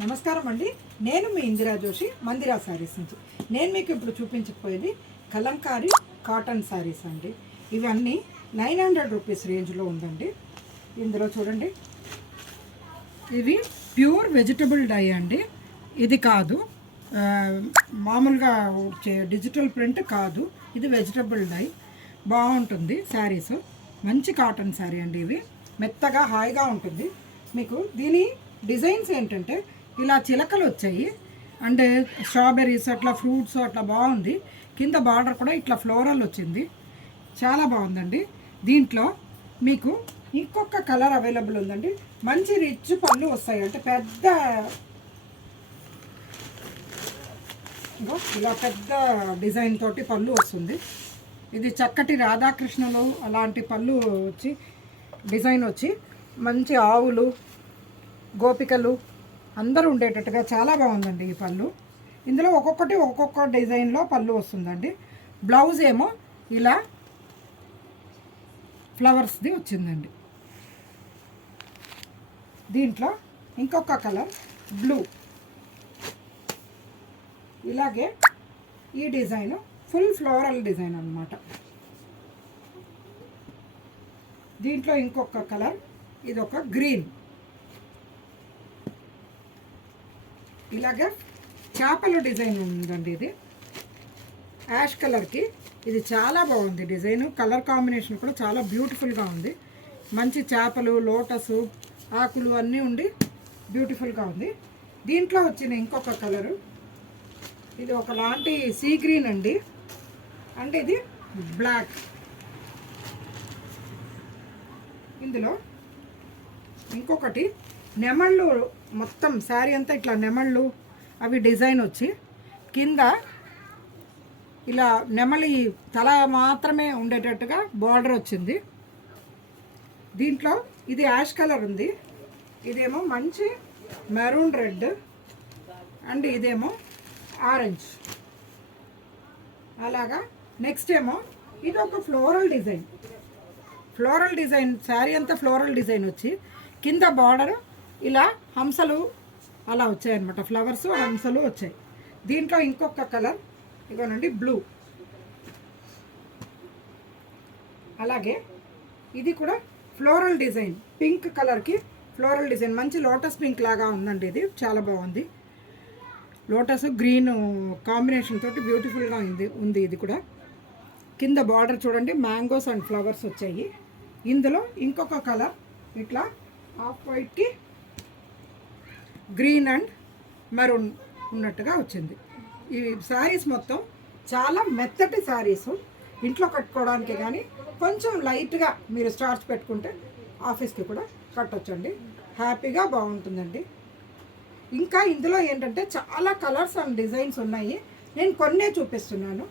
నమస్కారం అండి. నేను మీ ఇందిరా జోషి మందిరా శారీస్ నుంచి. నేను మీకు ఇప్పుడు చూపించకపోయేది కలంకారీ కాటన్ శారీస్ అండి. ఇవన్నీ 900 రూపీస్ రేంజ్లో ఉందండి. ఇందులో చూడండి, ఇవి ప్యూర్ వెజిటబుల్ డై అండి. ఇది కాదు మామూలుగా వచ్చే డిజిటల్ ప్రింట్ కాదు, ఇది వెజిటబుల్ డై. బాగుంటుంది శారీస్. మంచి కాటన్ శారీ అండి. ఇవి మెత్తగా హాయిగా ఉంటుంది. మీకు దీని డిజైన్స్ ఏంటంటే ఇలా చిలకలు వచ్చాయి, అంటే స్ట్రాబెర్రీస్ అట్లా ఫ్రూట్స్ అట్లా బాగుంది. కింద బార్డర్ కూడా ఇట్లా ఫ్లోరల్ వచ్చింది, చాలా బాగుందండి. దీంట్లో మీకు ఇంకొక కలర్ అవైలబుల్ ఉందండి. మంచి రిచ్ పళ్ళు వస్తాయి, అంటే పెద్ద ఇలా పెద్ద డిజైన్ తోటి పళ్ళు వస్తుంది. ఇది చక్కటి రాధాకృష్ణులు అలాంటి పళ్ళు వచ్చి డిజైన్ వచ్చి మంచి ఆవులు గోపికలు అందరూ ఉండేటట్టుగా చాలా బాగుందండి ఈ పళ్ళు. ఇందులో ఒక్కొక్కటి ఒక్కొక్క డిజైన్లో పళ్ళు వస్తుందండి. బ్లౌజ్ ఏమో ఇలా ఫ్లవర్స్ది వచ్చిందండి. దీంట్లో ఇంకొక కలర్ బ్లూ, ఇలాగే ఈ డిజైన్ ఫుల్ ఫ్లోరల్ డిజైన్ అన్నమాట. దీంట్లో ఇంకొక కలర్, ఇది ఒక గ్రీన్, ఇలాగే చేపల డిజైన్ ఉందండి. ఇది యాష్ కలర్కి ఇది చాలా బాగుంది డిజైన్. కలర్ కాంబినేషన్ కూడా చాలా బ్యూటిఫుల్గా ఉంది. మంచి చేపలు, లోటసు ఆకులు అన్నీ ఉండి బ్యూటిఫుల్గా ఉంది. దీంట్లో వచ్చిన ఇంకొక కలరు, ఇది ఒకలాంటి సీ గ్రీన్ అండి, అంటే ఇది బ్లాక్. ఇందులో ఇంకొకటి నెమళ్ళు, మొత్తం శారీ అంతా ఇట్లా నెమళ్ళు అవి డిజైన్ వచ్చి కింద ఇలా నెమలి తల మాత్రమే ఉండేటట్టుగా బార్డర్ వచ్చింది. దీంట్లో ఇది యాష్ కలర్ ఉంది, ఇదేమో మంచి మెరూన్ రెడ్, అండ్ ఇదేమో ఆరెంజ్. అలాగా నెక్స్ట్ ఏమో ఇది ఒక floral design. Floral design sari అంతా ఫ్లోరల్ డిజైన్ వచ్చి కింద బార్డర్ ఇలా హంసలు అలా వచ్చాయన్నమాట, ఫ్లవర్స్ హంసలు వచ్చాయి. దీంట్లో ఇంకొక కలర్ ఇగోనండి బ్లూ. అలాగే ఇది కూడా ఫ్లోరల్ డిజైన్, పింక్ కలర్కి ఫ్లోరల్ డిజైన్, మంచి లోటస్ పింక్ లాగా ఉందండి. ఇది చాలా బాగుంది. లోటస్ గ్రీన్ కాంబినేషన్ తోటి బ్యూటిఫుల్గా ఉంది. ఇది కూడా కింద బార్డర్ చూడండి, మ్యాంగోస్ అండ్ ఫ్లవర్స్ వచ్చాయి. ఇందులో ఇంకొక కలర్ ఇట్లా ఆఫ్ వైట్కి గ్రీన్ అండ్ మెరూన్ ఉన్నట్టుగా వచ్చింది. ఈ శారీస్ మొత్తం చాలా మెత్తటి శారీస్, ఇంట్లో కట్టుకోవడానికి కానీ కొంచెం లైట్గా మీరు స్టార్చ్ పెట్టుకుంటే ఆఫీస్కి కూడా కట్టొచ్చండి, హ్యాపీగా బాగుంటుందండి. ఇంకా ఇందులో ఏంటంటే చాలా కలర్స్ అండ్ డిజైన్స్ ఉన్నాయి. నేను కొన్నే చూపిస్తున్నాను,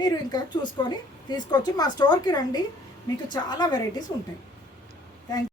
మీరు ఇంకా చూసుకొని తీసుకోవచ్చు. మా స్టోర్కి రండి, మీకు చాలా వెరైటీస్ ఉంటాయి. Thank you.